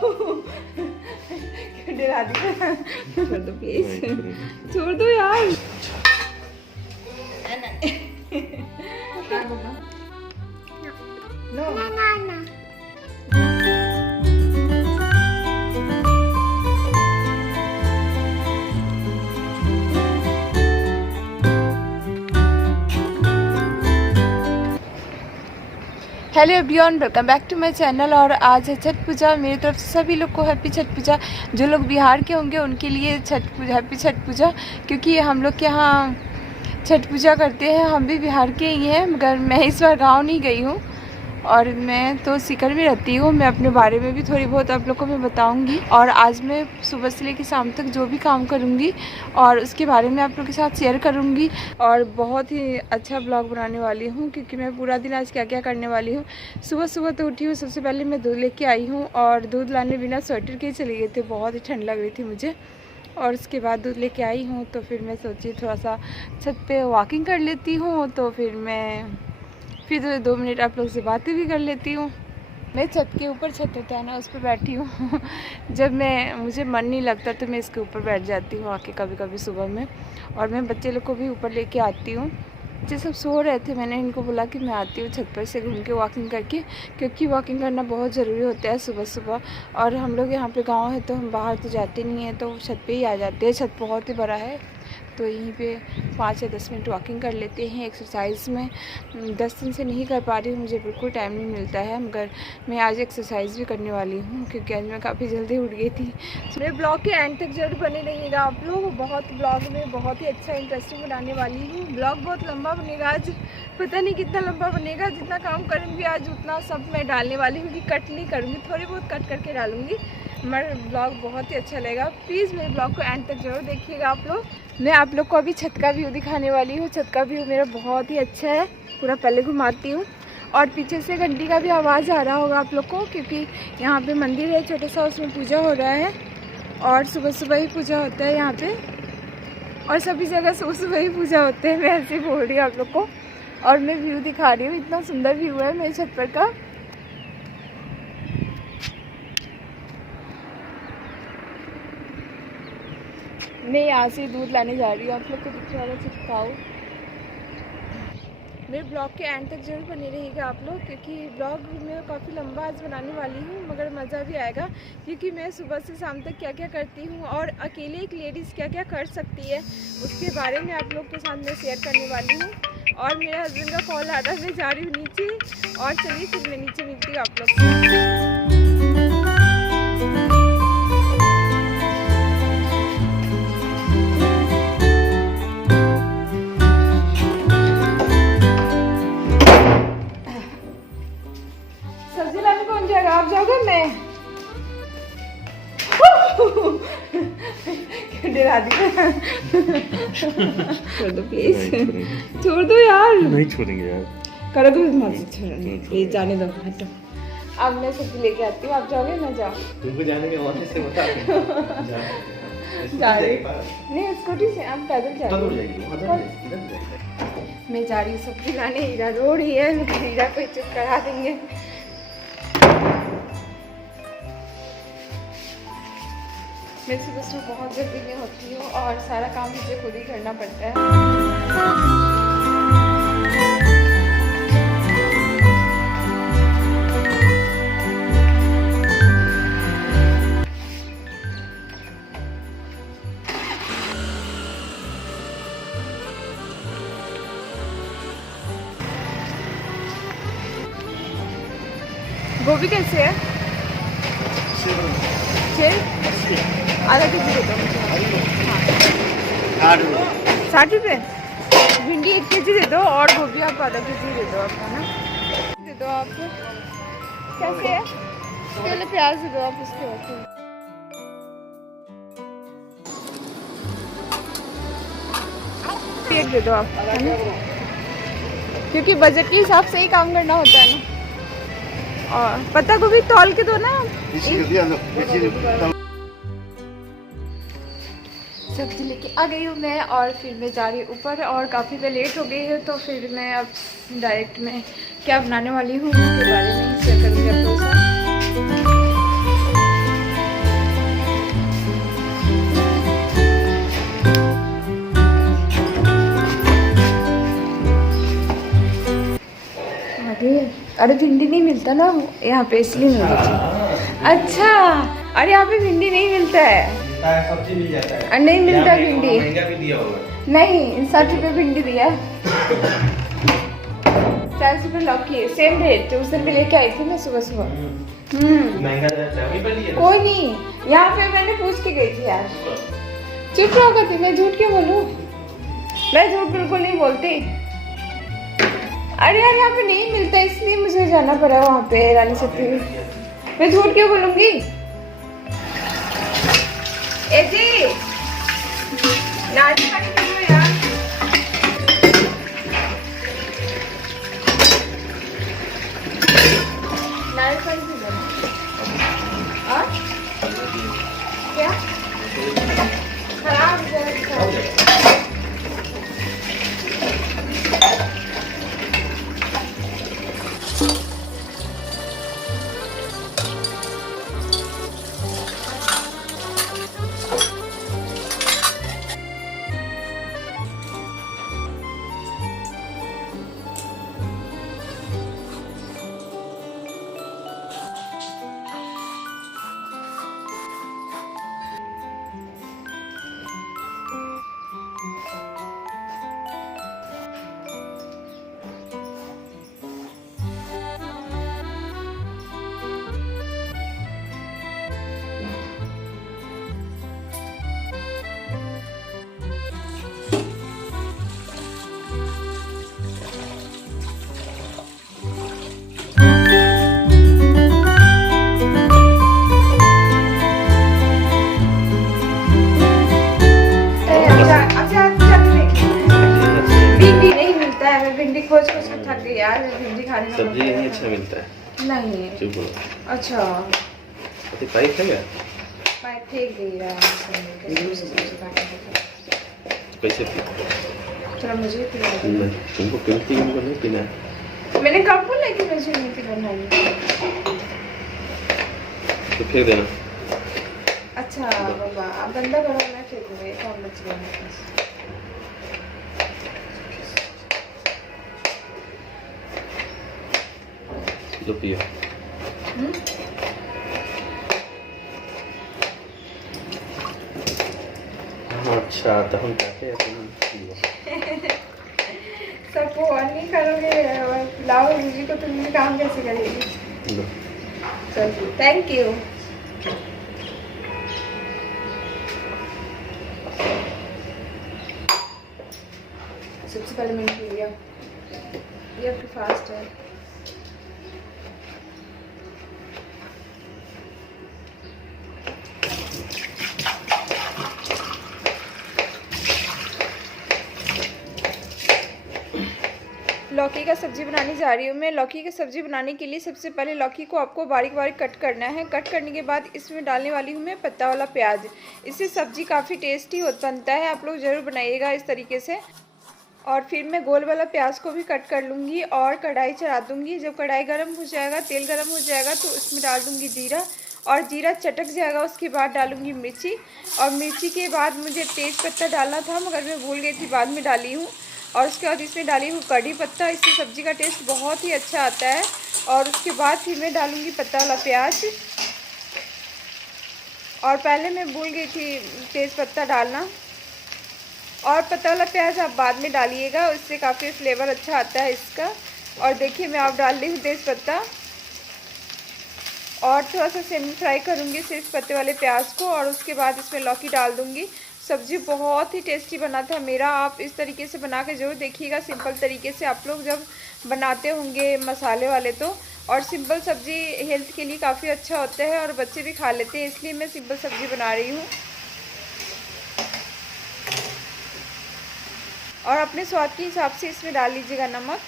क्यों डरा दिया? छोड़ दो प्लीज, छोड़ दो यार। No hello everyone, welcome back to my channel. और आज है छठ पूजा। मेरी तरफ से सभी लोग को हैप्पी छठ पूजा। जो लोग बिहार के होंगे उनके लिए छठ पूजा, हैप्पी छठ पूजा। क्योंकि हम लोग के यहाँ छठ पूजा करते हैं। हम भी बिहार के ही हैं, मगर मैं इस बार गांव नहीं गई हूँ और मैं तो सीकर में रहती हूँ। मैं अपने बारे में भी थोड़ी बहुत आप लोग को मैं बताऊँगी। और आज मैं सुबह से लेकर शाम तक जो भी काम करूँगी और उसके बारे में आप लोग के साथ शेयर करूँगी। और बहुत ही अच्छा ब्लॉग बनाने वाली हूँ, क्योंकि मैं पूरा दिन आज क्या क्या करने वाली हूँ। सुबह सुबह तो उठी हूँ, सबसे पहले मैं दूध लेके आई हूँ और दूध लाने बिना स्वेटर के चले गए थे, बहुत ही ठंड लग रही थी मुझे। और उसके बाद दूध लेके आई हूँ तो फिर मैं सोची थोड़ा सा छत पे वॉकिंग कर लेती हूँ। तो फिर 2 मिनट आप लोग से बातें भी कर लेती हूँ। मैं छत के ऊपर, छत होता है ना, उस पर बैठी हूँ। जब मुझे मन नहीं लगता तो मैं इसके ऊपर बैठ जाती हूँ आके कभी कभी सुबह में। और मैं बच्चे लोग को भी ऊपर लेके आती हूँ। बच्चे सब सो रहे थे, मैंने इनको बोला कि मैं आती हूँ छत पर से घूम के वॉकिंग करके, क्योंकि वॉकिंग करना बहुत ज़रूरी होता है सुबह सुबह। और हम लोग यहाँ पे गांव है तो हम बाहर तो जाते नहीं हैं, तो छत पे ही आ जाते हैं। छत बहुत ही बड़ा है तो यहीं पे 5 या 10 मिनट वॉकिंग कर लेते हैं। एक्सरसाइज में 10 दिन से नहीं कर पा रही हूँ, मुझे बिल्कुल टाइम नहीं मिलता है, मगर मैं आज एक्सरसाइज भी करने वाली हूँ क्योंकि आज मैं काफ़ी जल्दी उठ गई थी। मेरे ब्लॉग के एंड तक जरूर बने रहिएगा आप लोग। ब्लॉग में बहुत ही अच्छा इंटरेस्टिंग बनाने वाली हूँ। ब्लॉग बहुत लंबा बनेगा आज, पता नहीं कितना लंबा बनेगा। जितना काम करूँगी आज उतना सब मैं डालने वाली हूँ, क्योंकि कट नहीं करूँगी, थोड़ी बहुत कट करके डालूँगी। मेरा ब्लॉग बहुत ही अच्छा लगेगा। प्लीज़ मेरे ब्लॉग को एंड तक जरूर देखिएगा आप लोग। मैं आप लोग को अभी छत का व्यू दिखाने वाली हूँ। छत का व्यू मेरा बहुत ही अच्छा है, पूरा पहले घुमाती हूँ। और पीछे से घंटी का भी आवाज़ आ रहा होगा आप लोग को, क्योंकि यहाँ पे मंदिर है छोटा सा, उसमें पूजा हो रहा है। और सुबह सुबह ही पूजा होता है यहाँ पे, और सभी जगह सुबह सुबह ही पूजा होते हैं। मैं ऐसे बोल रही हूँ आप लोग को और मैं व्यू दिखा रही हूँ। इतना सुंदर व्यू है मेरे छत पर का। मैं यहाँ से दूध लाने जा रही हूँ, आप लोग को दिख रहा होगा चिपकाओ। मेरे ब्लॉग के एंड तक जरूर बने रहिएगा आप लोग, क्योंकि ब्लॉग मैं काफ़ी लंबा आज बनाने वाली हूँ, मगर मज़ा भी आएगा। क्योंकि मैं सुबह से शाम तक क्या क्या करती हूँ और अकेले एक लेडीज़ क्या क्या कर सकती है, उसके बारे में आप लोग के साथ मैं शेयर करने वाली हूँ। और मेरे हस्बैंड का कॉल आ रहा है, मैं जा रही हूँ नीचे। और चलिए फिर मैं नीचे मिलती हूँ आप लोग से। सब्जी लाने कौन जाएगा? आप जाओगे? मैं क्यों डरा दिया? छोड़ दो प्लीज, छोड़ दो यार। नहीं छोड़ेंगे यार, करोगे मत, छोड़ो, जाने दो, हटो। अब मैं सब्जी लेके आती हूँ, आप जाओगे? मैं जाओ, तुमको जाने के वहाँ से बता जा रही नहीं, स्कूटी से आप पैदल जाओगे। मैं जा रही हूँ सब्जी लाने। हीरा रो रही है, हीरा को चुप करा देंगे। मैं सुबह सुबह बहुत जल्दी में होती हूँ और सारा काम मुझे खुद ही करना पड़ता है। गोभी कैसे है? आधा केजी दे दो मुझे। 60 रुपये। भिंडी 1 केजी दे दो और गोभी आप आधा केजी दे दो, आप है ना, दे दो आप। कैसे है? पहले प्याज दे दो आप, उसके बाद एक दे दो आप, है ना, क्योंकि बजट के हिसाब से ही काम करना होता है ना। और पत्ता गोभी तौल के दो ना। सब्जी लेके आ गई हूँ मैं और फिर मैं जा रही हूँ ऊपर। और काफ़ी मैं लेट हो गई है, तो फिर मैं अब डायरेक्ट में क्या बनाने वाली हूँ उसके बारे में शेयर करूँगी आप लोगों के साथ। गई है। अरे भिंडी नहीं मिलता ना यहाँ पे, इसलिए नहीं मिलती। अच्छा, अरे यहाँ पे भिंडी नहीं मिलता है। सब्जी मिल जाता है। नहीं मिलता भिंडी। महंगा भी दिया होगा। नहीं, 60 रुपये भिंडी दिया है। 40 रुपये लौकी, सेम रेट। उस दिन भी लेके आई थी मैं सुबह सुबह। महंगा रहता है, वहीं पर लिए। कोई नहीं, यहाँ पे मैंने पूछ के गई थी यार। चुप रहो करती, मैं झूठ क्यों बोलूँ? मैं झूठ बिल्कुल नहीं बोलती। अरे यार यहाँ पे नहीं मिलता, इसलिए मुझे जाना पड़ा वहाँ पे रानी सती। मैं झूठ क्यों बोलूँगी? ए जी, नाश्ता पानी करो यार। नाश्ता पानी पी लो। और क्या खराब हो जाएगा। भिंडी खोज खोज के थक गई यार। भिंडी खाने का सब्जी नहीं अच्छा मिलता है। नहीं। चुप बोलो। अच्छा, तो पाइप है क्या? पाइप फेंक गई यार। कैसे? चलो मुझे पिला दो। नहीं, तुमको पीती है, मुझे नहीं पीना है। मैंने कब बोला कि मुझे नहीं पिलाना है? तो फेंक देना। अच्छा बाबा, आप बंदा करो, मैं फेंकूंगा। एक और बच गया मेरे पास। लो पियो। अच्छा, तो हम कहते हैं तुम पियो। सब वो नहीं करोगे और पिलाओ मुझे को, तुम ये काम कैसे करेगी? लो। चलो, थैंक यू। सबसे पहले मैंने पी लिया। ये आपकी फास्ट है। लौकी का सब्जी बनाने जा रही हूँ मैं। लौकी की सब्जी बनाने के लिए सबसे पहले लौकी को आपको बारीक बारीक कट करना है। कट करने के बाद इसमें डालने वाली हूँ मैं पत्ता वाला प्याज। इससे सब्जी काफ़ी टेस्टी बनता है। आप लोग ज़रूर बनाइएगा इस तरीके से। और फिर मैं गोल वाला प्याज को भी कट कर लूँगी और कढ़ाई चढ़ा दूँगी। जब कढ़ाई गर्म हो जाएगा, तेल गर्म हो जाएगा, तो उसमें डाल दूँगी जीरा। और जीरा चटक जाएगा उसके बाद डालूँगी मिर्ची। और मिर्ची के बाद मुझे तेज़ पत्ता डालना था मगर मैं भूल गई थी, बाद में डाली हूँ। और उसके बाद इसमें डाली हूँ कड़ी पत्ता। इससे सब्ज़ी का टेस्ट बहुत ही अच्छा आता है। और उसके बाद फिर मैं डालूँगी पत्ता वाला प्याज। और पहले मैं भूल गई थी तेज़ पत्ता डालना। और पत्ता वाला प्याज आप बाद में डालिएगा, उससे काफ़ी फ्लेवर अच्छा आता है इसका। और देखिए मैं आप डाल रही हूँ तेज़ पत्ता। और थोड़ा सा सेमी फ्राई करूँगी सिर्फ पत्ते वाले प्याज को। और उसके बाद इसमें लौकी डाल दूँगी। सब्ज़ी बहुत ही टेस्टी बना था मेरा। आप इस तरीके से बना के ज़रूर देखिएगा, सिंपल तरीके से। आप लोग जब बनाते होंगे मसाले वाले तो। और सिंपल सब्ज़ी हेल्थ के लिए काफ़ी अच्छा होता है और बच्चे भी खा लेते हैं, इसलिए मैं सिंपल सब्ज़ी बना रही हूँ। और अपने स्वाद के हिसाब से इसमें डाल लीजिएगा नमक।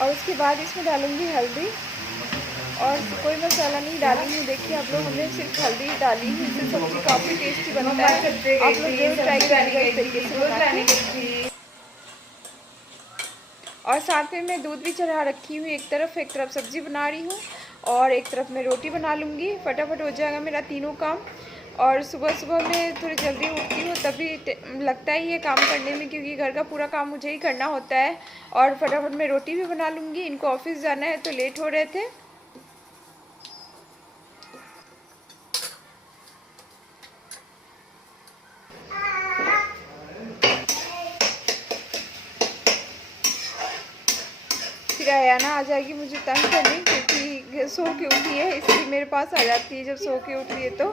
और उसके बाद इसमें डालूँगी हल्दी। और कोई मसाला नहीं डाली हूँ। देखिए आप लोग, हमने सिर्फ हल्दी डाली है। इससे सब्ज़ी काफ़ी टेस्टी बनता है। आप लोग जरूर ट्राई करिएगा इस तरीके से। और साथ में मैं दूध भी चढ़ा रखी हूँ। एक तरफ सब्ज़ी बना रही हूँ और एक तरफ मैं रोटी बना लूँगी। फटाफट हो जाएगा मेरा तीनों काम। और सुबह सुबह मैं थोड़ी जल्दी उठती हूँ तभी लगता ही है काम करने में, क्योंकि घर का पूरा काम मुझे ही करना होता है। और फटाफट मैं रोटी भी बना लूँगी, इनको ऑफिस जाना है तो लेट हो रहे थे। फिर अयाना आ जाएगी मुझे तंग करने, क्योंकि सो के उठी है, इसलिए मेरे पास आ जाती है जब सो के उठी है तो।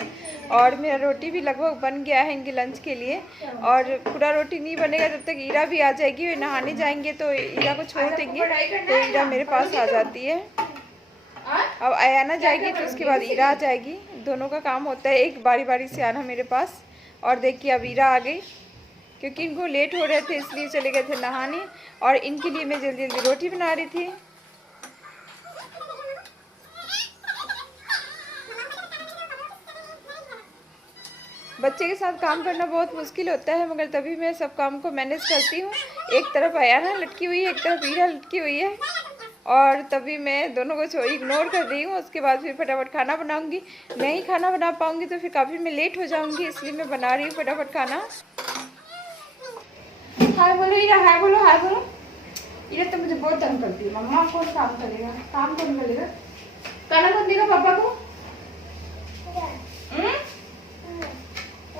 और मेरा रोटी भी लगभग बन गया है इनके लंच के लिए, और पूरा रोटी नहीं बनेगा जब तक ईरा भी आ जाएगी। वे नहाने जाएंगे तो ईरा को छोड़ देंगे तो ईरा मेरे पास आ जाती है। अब अयाना जाएगी तो उसके बाद ईरा आ जाएगी, दोनों का काम होता है एक बारी बारी से आना मेरे पास। और देखिए अब ईरा आ गई, क्योंकि इनको लेट हो रहे थे इसलिए चले गए थे नहाने, और इनके लिए मैं जल्दी जल्दी रोटी बना रही थी। बच्चे के साथ काम करना बहुत मुश्किल होता है, मगर तभी मैं सब काम को मैनेज करती हूँ। एक तरफ अयाना लटकी हुई है, एक तरफ ईरा लटकी हुई है, और तभी मैं दोनों को इग्नोर कर रही हूँ। उसके बाद फिर फटाफट खाना बनाऊँगी। नहीं खाना बना पाऊँगी तो फिर काफ़ी मैं लेट हो जाऊँगी, इसलिए मैं बना रही हूँ फटाफट खाना। हाय बोलो ईरा, हाय बोलो, हाय बोलो। ईरा तो मुझे बहुत तंग करती है। मम्मा कौन काम करेगा, काम कौन करेगा, खाना कौन देगा पापा को?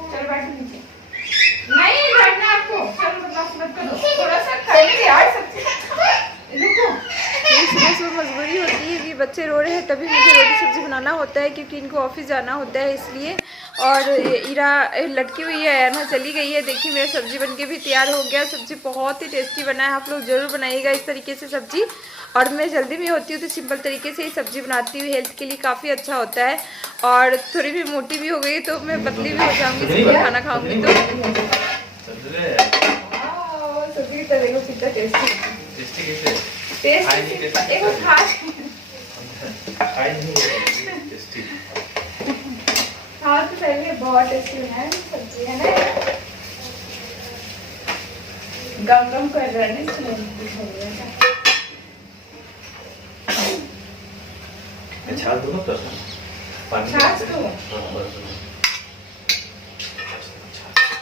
चलो बैठो नीचे। नहीं बैठना आपको, चलो बदमाश मत करो, थोड़ा सा खाइए यार सब्जी। रुको, सुबह सुबह मजबूरी होती है कि बच्चे रो रहे हैं तभी मुझे रोटी सब्जी बनाना होता है, क्योंकि इनको ऑफिस जाना होता है इसलिए। और ईरा लटकी हुई है, अयाना चली गई है। देखिए मेरा सब्जी बनके भी तैयार हो गया। सब्जी बहुत ही टेस्टी बना है, आप लोग ज़रूर बनाइएगा इस तरीके से सब्जी। और मैं जल्दी में होती हूँ तो सिंपल तरीके से ही सब्जी बनाती हूँ, हेल्थ के लिए काफ़ी अच्छा होता है। और थोड़ी भी मोटी भी हो गई तो मैं पतली भी हो जाऊँगी सब्जी खाना खाऊँगी तो। सब्जी तलेगा कितना टेस्टी हाँ तो पहले बहुत टेस्टी है सब्जी, है ना? गम गम कर रहा है छाछ दो तो छाछ दो।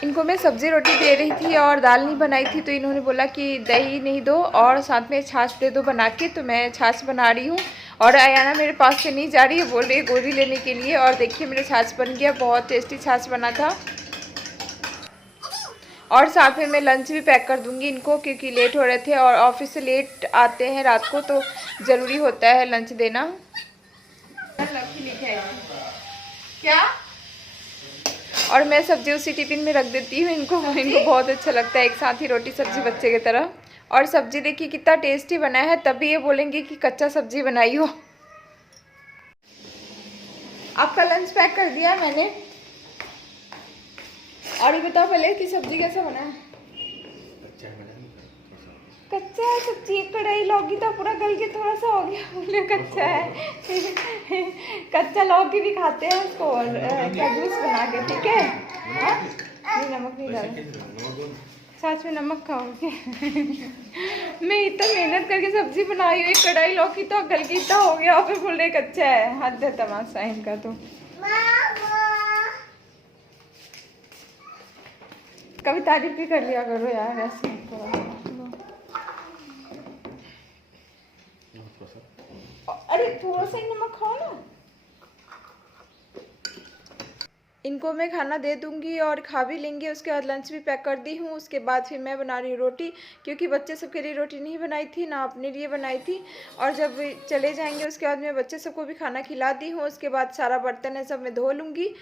इनको मैं सब्जी रोटी दे रही थी और दाल नहीं बनाई थी, तो इन्होंने बोला कि दही नहीं दो और साथ में छाछ दे दो बना के, तो मैं छाछ बना रही हूँ। और अयाना मेरे पास से नहीं जा रही है, बोल रही है गोदी लेने के लिए। और देखिए मेरा छाछ बन गया, बहुत टेस्टी छाछ बना था। और साथ में मैं लंच भी पैक कर दूंगी इनको, क्योंकि लेट हो रहे थे और ऑफिस से लेट आते हैं रात को, तो ज़रूरी होता है लंच देना। क्या? और मैं सब्जी उसी टिफिन में रख देती हूँ इनको बहुत अच्छा लगता है, एक साथ ही रोटी सब्जी बच्चे की तरह। और सब्जी देखिए कितना टेस्टी बना है, तभी ये बोलेंगे कि कच्चा सब्जी बनाई हो। आपका लंच पैक कर दिया मैंने। और ये बताओ पहले कि सब्जी कैसा बना है? कच्चा है सब्जी, कढ़ाई लौकी तो पूरा गल के थोड़ा सा हो गया, बोले कच्चा है। कच्चा लौकी भी खाते हैं उसको क्या जूस बना के, ठीक है? नहीं नमक नहीं डाला, साथ में नमक खाओगे। मैं इतना मेहनत करके सब्जी बनाई हुई, कढ़ाई लौकी तो गल के इतना हो गया, फिर बोल रहे कच्चा है। हद है तमाशा इनका तो। कभी तारीफ भी कर लिया करो यार ऐसे। अरे थोड़ा सा नमक खाओ ना। इनको मैं खाना दे दूंगी और खा भी लेंगे, उसके बाद लंच भी पैक कर दी हूँ। उसके बाद फिर मैं बना रही हूँ रोटी, क्योंकि बच्चे सबके लिए रोटी नहीं बनाई थी ना अपने लिए बनाई थी। और जब चले जाएंगे उसके बाद मैं बच्चे सबको भी खाना खिला दी हूँ। उसके बाद सारा बर्तन है सब मैं धो लूँगी।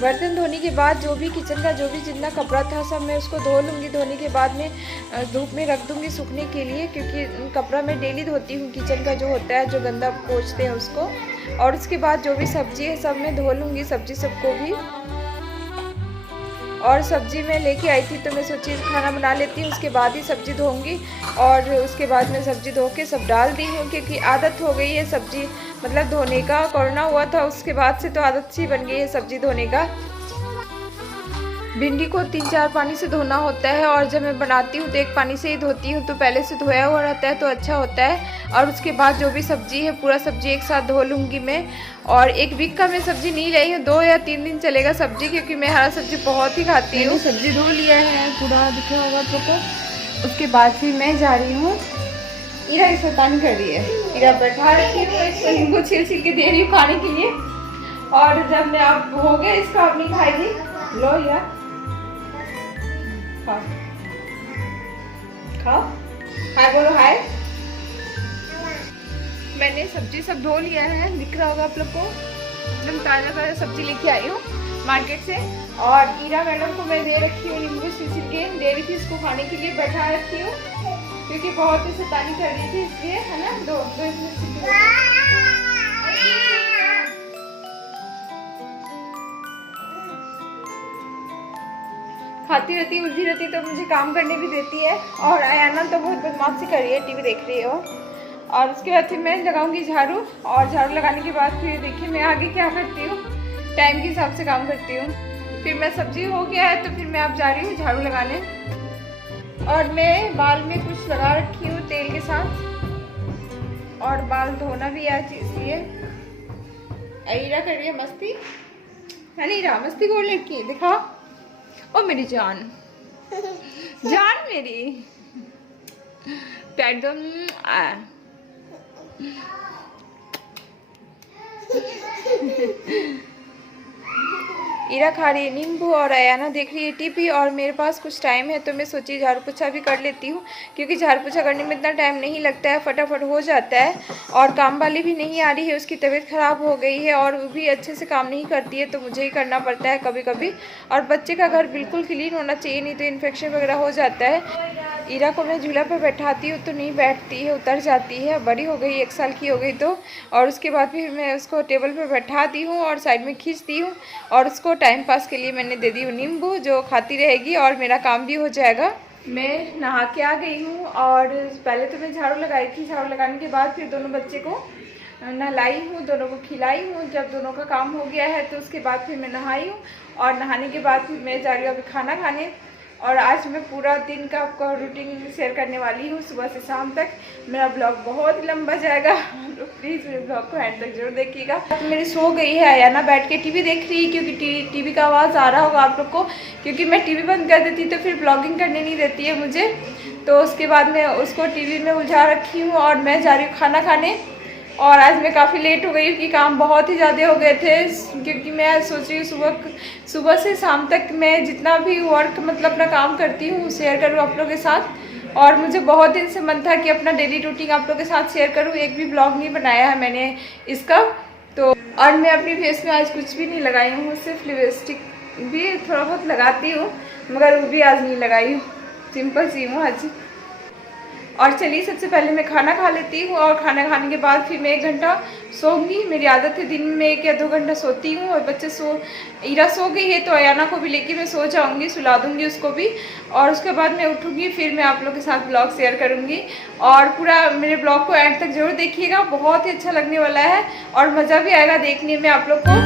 बर्तन धोने के बाद जो भी किचन का जो भी जितना कपड़ा था सब मैं उसको धो लूँगी। धोने के बाद में धूप में रख दूँगी सूखने के लिए, क्योंकि कपड़ा मैं डेली धोती हूँ किचन का जो होता है, जो गंदा पोंछते हैं उसको। और उसके बाद जो भी सब्जी है सब मैं धो लूँगी, सब्जी सबको भी। और सब्जी मैं लेके आई थी तो मैं सोची खाना बना लेती हूँ, उसके बाद ही सब्जी धोऊँगी। और उसके बाद मैं सब्जी धो के सब डाल दी हूँ, क्योंकि आदत हो गई है सब्जी मतलब धोने का। कोरोना हुआ था उसके बाद से तो आदत सी बन गई है सब्जी धोने का। भिंडी को 3-4 पानी से धोना होता है और जब मैं बनाती हूँ तो एक पानी से ही धोती हूँ, तो पहले से धोया हुआ रहता है तो अच्छा होता है। और उसके बाद जो भी सब्ज़ी है पूरा सब्ज़ी एक साथ धो लूँगी मैं। और एक वीक का मैं सब्ज़ी नहीं लाई हूँ, 2 या 3 दिन चलेगा सब्ज़ी, क्योंकि मैं हरा सब्ज़ी बहुत ही खाती हूँ। सब्ज़ी धो लिया है, पूरा दिखा होगा तो उसके बाद फिर मैं जा रही हूँ। इरा इस शैतानी कर रही है, इरा बैठा रखी हूँ, इसको इनको छील छील के दे रही हूँ खाने के लिए। और जब मैं अब हो गया इसका अब नहीं खाएगी, लो इरा खाओ खाओ, हाय बोलो हाय। मैंने सब्जी सब धो लिया है, दिख रहा होगा आप लोग को, एकदम ताज़ा ताज़ा सब्जी लेके आई हूँ मार्केट से। और ईरा मैडम को मैं दे रखी हूँ नींबू छिल के, दे रही थी इसको खाने के लिए, बैठा रखी हूँ क्योंकि बहुत ही शैतानी कर रही थी इसलिए, है ना। दो खाती रहती, उलझी रहती, तो मुझे काम करने भी देती है। और आयाना तो बहुत बदमाशी कर रही है, टीवी देख रही है वो। और उसके बाद फिर मैं लगाऊंगी झाड़ू, और झाड़ू लगाने के बाद फिर देखिए मैं आगे क्या करती हूँ, टाइम के हिसाब से काम करती हूँ। फिर मैं सब्जी हो गया है तो फिर मैं अब जा रही हूँ झाड़ू लगाने। और मैं बाल में कुछ लगा रखी हूँ तेल के साथ, और बाल धोना भी आज इसलिए। ईरा कर रही है मस्ती, है ना ईरा, मस्ती को लड़की दिखाओ। ओ मेरी जान, जान मेरी प्यार दो। ईरा खा रही है नींबू और अयाना देख रही है टीवी। और मेरे पास कुछ टाइम है तो मैं सोची झाड़ू पोछा भी कर लेती हूँ, क्योंकि झाड़ू पोछा करने में इतना टाइम नहीं लगता है, फटाफट हो जाता है। और काम वाली भी नहीं आ रही है, उसकी तबीयत ख़राब हो गई है और वो भी अच्छे से काम नहीं करती है, तो मुझे ही करना पड़ता है कभी कभी। और बच्चे का घर बिल्कुल क्लीन होना चाहिए, नहीं तो इन्फेक्शन वगैरह हो जाता है। ईरा को मैं झूला पर बैठाती हूँ तो नहीं बैठती है, उतर जाती है, बड़ी हो गई 1 साल की हो गई तो। और उसके बाद फिर मैं उसको टेबल पर बैठाती हूँ और साइड में खींचती हूँ, और उसको टाइम पास के लिए मैंने दे दी हूँ नींबू, जो खाती रहेगी और मेरा काम भी हो जाएगा। मैं नहा के आ गई हूँ, और पहले तो मैं झाड़ू लगाई थी, झाड़ू लगाने के बाद फिर दोनों बच्चे को नहलाई हूँ, दोनों को खिलाई हूँ। जब दोनों का काम हो गया है तो उसके बाद फिर मैं नहाई हूँ, और नहाने के बाद फिर मैं जा रही हूँ अभी खाना खाने। और आज मैं पूरा दिन का आपको रूटीन शेयर करने वाली हूँ, सुबह से शाम तक। मेरा ब्लॉग बहुत लंबा जाएगा, तो प्लीज़ मेरे ब्लॉग को एंड तक जरूर देखिएगा। तो मेरी सो गई है अयाना, बैठ के टीवी देख रही है, क्योंकि टीवी का आवाज़ आ रहा होगा आप लोग को, क्योंकि मैं टीवी बंद कर देती तो फिर ब्लॉगिंग करने नहीं देती है मुझे। तो उसके बाद मैं उसको टीवी में उलझा रखी हूँ, और मैं जा रही हूँ खाना खाने। और आज मैं काफ़ी लेट हो गई क्योंकि काम बहुत ही ज़्यादा हो गए थे, क्योंकि मैं सोच रही हूँ सुबह से शाम तक मैं जितना भी वर्क मतलब अपना काम करती हूँ शेयर करूँ आप लोगों के साथ। और मुझे बहुत दिन से मन था कि अपना डेली रूटीन आप लोगों के साथ शेयर करूँ, एक भी ब्लॉग नहीं बनाया है मैंने इसका तो। और मैं अपनी फेस में आज कुछ भी नहीं लगाई हूँ, सिर्फ लिपस्टिक भी थोड़ा बहुत लगाती हूँ, मगर वो भी आज नहीं लगाई हूँ, सिंपल सी हूँ आज। और चलिए सबसे पहले मैं खाना खा लेती हूँ, और खाना खाने के बाद फिर मैं 1 घंटा सोऊंगी। मेरी आदत है दिन में 1 या 2 घंटा सोती हूँ। और बच्चे ईरा सो गई है तो अयाना को भी लेके मैं सो जाऊँगी, सुला दूँगी उसको भी। और उसके बाद मैं उठूँगी, फिर मैं आप लोग के साथ ब्लॉग शेयर करूँगी। और पूरा मेरे ब्लॉग को एंड तक जरूर देखिएगा, बहुत ही अच्छा लगने वाला है और मज़ा भी आएगा देखने में आप लोग को।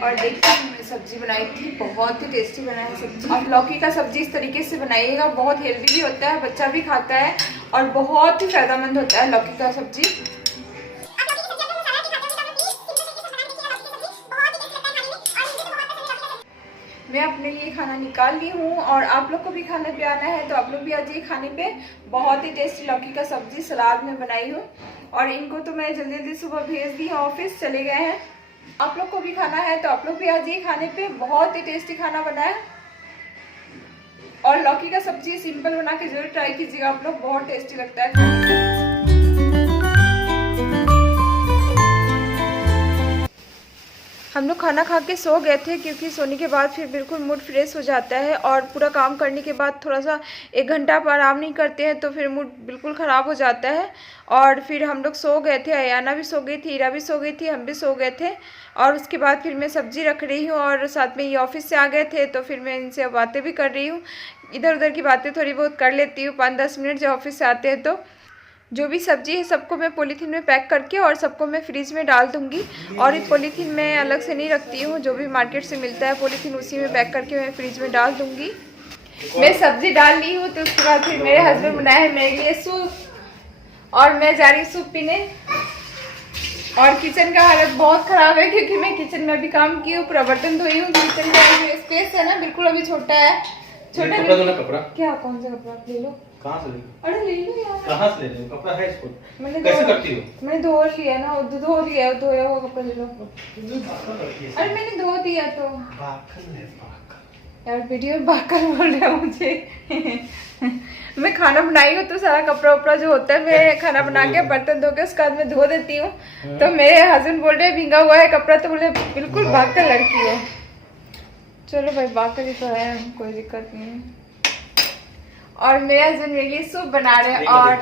और देखिए मैंने सब्जी बनाई थी, बहुत ही टेस्टी बना है सब्जी। और लौकी का सब्जी इस तरीके से बनाइएगा, बहुत हेल्दी भी होता है, बच्चा भी खाता है और बहुत ही फायदेमंद होता है लौकी का सब्जी। मैं अपने लिए खाना निकाल ली हूँ, और आप लोग को भी खाने पे आना है तो आप लोग भी आ जाइए खाने पे। बहुत ही टेस्टी लौकी का सब्जी सलाद में बनाई हूँ, और इनको तो मैं जल्दी जल्दी सुबह भेज दी, ऑफिस चले गए हैं। आप लोग को भी खाना है तो आप लोग भी आ जाइए खाने पे, बहुत ही टेस्टी खाना बना है। और लौकी का सब्जी सिंपल बना के जरूर ट्राई कीजिएगा आप लोग, बहुत टेस्टी लगता है खाने में। हम लोग खाना खा के सो गए थे, क्योंकि सोने के बाद फिर बिल्कुल मूड फ्रेश हो जाता है, और पूरा काम करने के बाद थोड़ा सा 1 घंटा आप आराम नहीं करते हैं तो फिर मूड बिल्कुल ख़राब हो जाता है। और फिर हम लोग सो गए थे, अयाना भी सो गई थी, ईरा भी सो गई थी, हम भी सो गए थे। और उसके बाद फिर मैं सब्ज़ी रख रही हूँ, और साथ में ये ऑफिस से आ गए थे तो फिर मैं इनसे बातें भी कर रही हूँ, इधर उधर की बातें थोड़ी बहुत कर लेती हूँ 5-10 मिनट जब ऑफिस से आते हैं तो। जो भी सब्जी है सबको मैं पॉलीथीन में पैक करके और सबको मैं फ्रीज में डाल दूंगी। और ये पॉलीथीन मैं अलग से नहीं रखती हूँ, जो भी मार्केट से मिलता है पॉलीथीन उसी में पैक करके मैं फ्रीज में डाल दूंगी। मैं सब्जी डाल ली हूँ तो उसके बाद फिर मेरे हस्बैंड बनाए हैं मेरे लिए सूप और मैं जा रही हूँ सूप पीने। और किचन का हालत बहुत ख़राब है क्योंकि मैं किचन में अभी काम की हूँ, पूरा बर्तन धोई हूँ। किचन का स्पेस है ना बिल्कुल अभी छोटा है, छोटा कपड़ा क्या कौन सा कपड़ा ले लो। कहाँ से ले? अरे ले लो यार, कहाँ से ले लो? कपड़ा है इसको मैंने कैसे करती हो? मैंने धो लिया ना, धो लिया, धोया हुआ कपड़ा ले लो। अरे मैंने धो दिया तो यार वीडियो में बाकर बोल रहा है मुझे। मैं खाना बनाई हूँ तो सारा कपड़ा उपड़ा जो होता है मैं खाना बना के बर्तन धो के उसके बाद मैं धो देती हूँ। तो मेरे हस्बैंड बोल रहे भींगा हुआ है कपड़ा, तो बोले बिल्कुल बाकर लड़की हो। चलो भाई बाकर ही तो है, कोई दिक्कत नहीं है। और मेरे हस्बैंड मेरे लिए सूप बना रहे हैं। और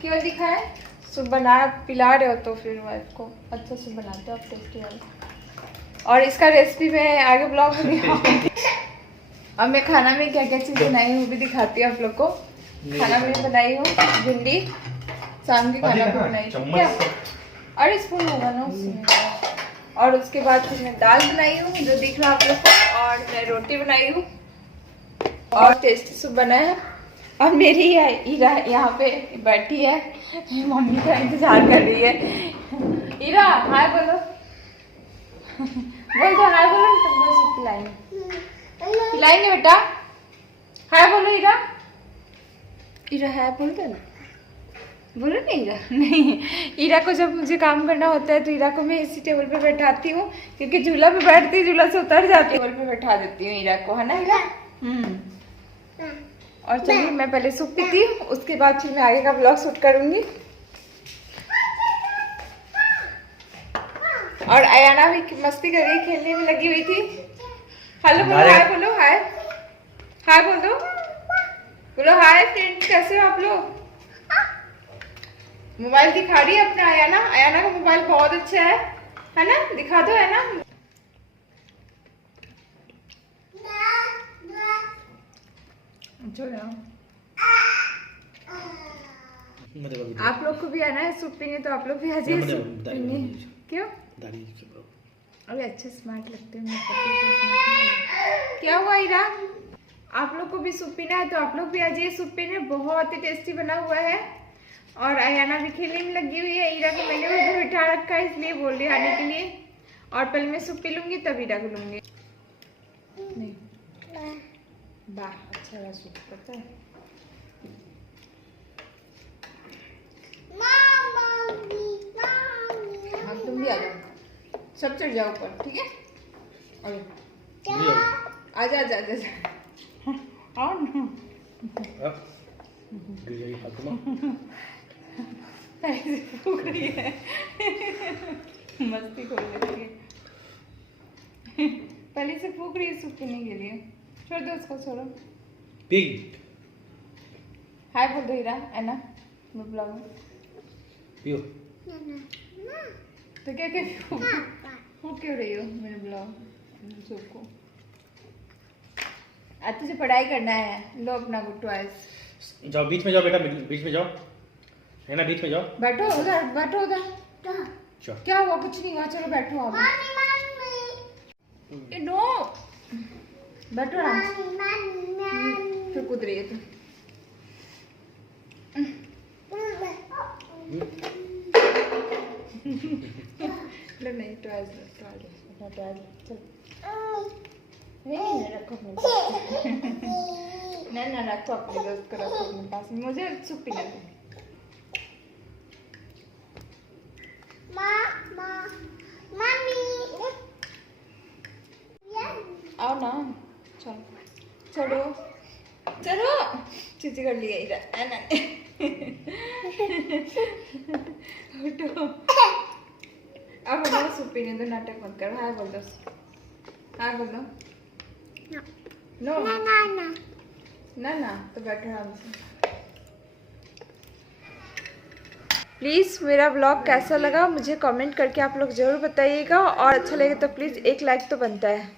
क्यों दिखा है? सूप बना पिला रहे हो तो फिर वाइफ को अच्छा सूप बनाते हो आप, टेस्टी वाला। और इसका रेसिपी मैं आगे ब्लॉग में दिखाऊंगी। अब मैं खाना में क्या क्या चीज़ बनाई हूँ वो भी दिखाती हूँ आप लोग को। खाना में बनाई हूँ भिंडी, शाम के खाना में बनाई थी क्या, और स्पून होगा ना उसमें। और उसके बाद फिर मैं दाल बनाई हूँ जो दिख रहा है आप लोग को, और मैं रोटी बनाई हूँ और टेस्टी सूप बना है। और मेरी ईरा यहाँ पे बैठी है, मम्मी का इंतजार कर रही है। ईरा हाय बोलो, बोल दो हाय बोलो, तुमको सूप पिलाएंगे बेटा। हाय बोलो ईरा, ईरा हाय बोल दो ना, बोलो ना ईरा। नहीं, ईरा को जब मुझे काम करना होता है तो ईरा को मैं इसी टेबल पे बैठाती हूँ क्योंकि झूला पे बैठती, झूला से उतर जाती, टेबल पे बैठा देती हूँ ईरा को, है ना ईरा। और चलिए मैं पहले सूप पीती हूँ, उसके बाद फिर मैं आगे का ब्लॉग शूट करूंगी। और अयाना भी मस्ती कर रही, खेलने में लगी हुई थी। हेलो बोलो, हाय बोलो, हाय हाय बोल दो, बोलो हाय फ्रेंड्स, कैसे हो आप लोग। मोबाइल दिखा रही है अपना अयाना, अयाना का मोबाइल बहुत अच्छा है ना, दिखा दो है ना। आप लोग को भी आना है सूप पीने तो आप लोग भी आ जाइए। क्यों? अरे अच्छे स्मार्ट लगते हैं, क्या हुआ ईरा? आप लोग को भी सूप पीना है तो आप लोग भी आ जाइए सूप पीने, बहुत ही टेस्टी बना हुआ है। और अयाना भी खेलने में लगी हुई है, ईरा को मैंने भी बिठा रखा है इसलिए बोल रही आने के लिए। और पहले मैं सूप पी लूंगी तब ईरा को लूंगी। नहीं वाह अच्छा रहा सूप, पता है। हम तुम भी आ जाओ, सब चढ़ जाओ ऊपर, ठीक है। आजा आजा आजा आओ ना। फूक रही है, मस्ती खोल रही है, पहले से फूक रही है सूप पीने के लिए। छोड़ दो उसको, छोड़ो। हाय बोल दो हीरा, है ना ब्लॉग में पियो। तो क्या क्या फूक क्यों रही हो मेरे ब्लॉग सूप को। आज तुझे पढ़ाई करना है, लो अपना गुट्टू आइस। जाओ बीच में जाओ बेटा, बीच में जाओ, है ना, बीच में जाओ। बैठो उधर, बैठो उधर। क्या हुआ? कुछ नहीं हुआ, चलो बैठो आप। नो बैठो आराम से, फिर कूद रही है तू। नहीं टॉयज चल नहीं रखो ना रखो अपने दोस्त को, रखो अपने पास। मुझे सूप पीना है। आओ ना, चलो चलो चलो, चीची कर लिया इधर, है ना। अब हमारा सूप पीने दो, नाटक मत करो। हाय बोल दो, हाय बोल दो। नो ना ना तो बैठो आराम से। प्लीज़ मेरा ब्लॉग कैसा लगा मुझे कमेंट करके आप लोग ज़रूर बताइएगा, और अच्छा लगे तो प्लीज़ एक लाइक तो बनता है।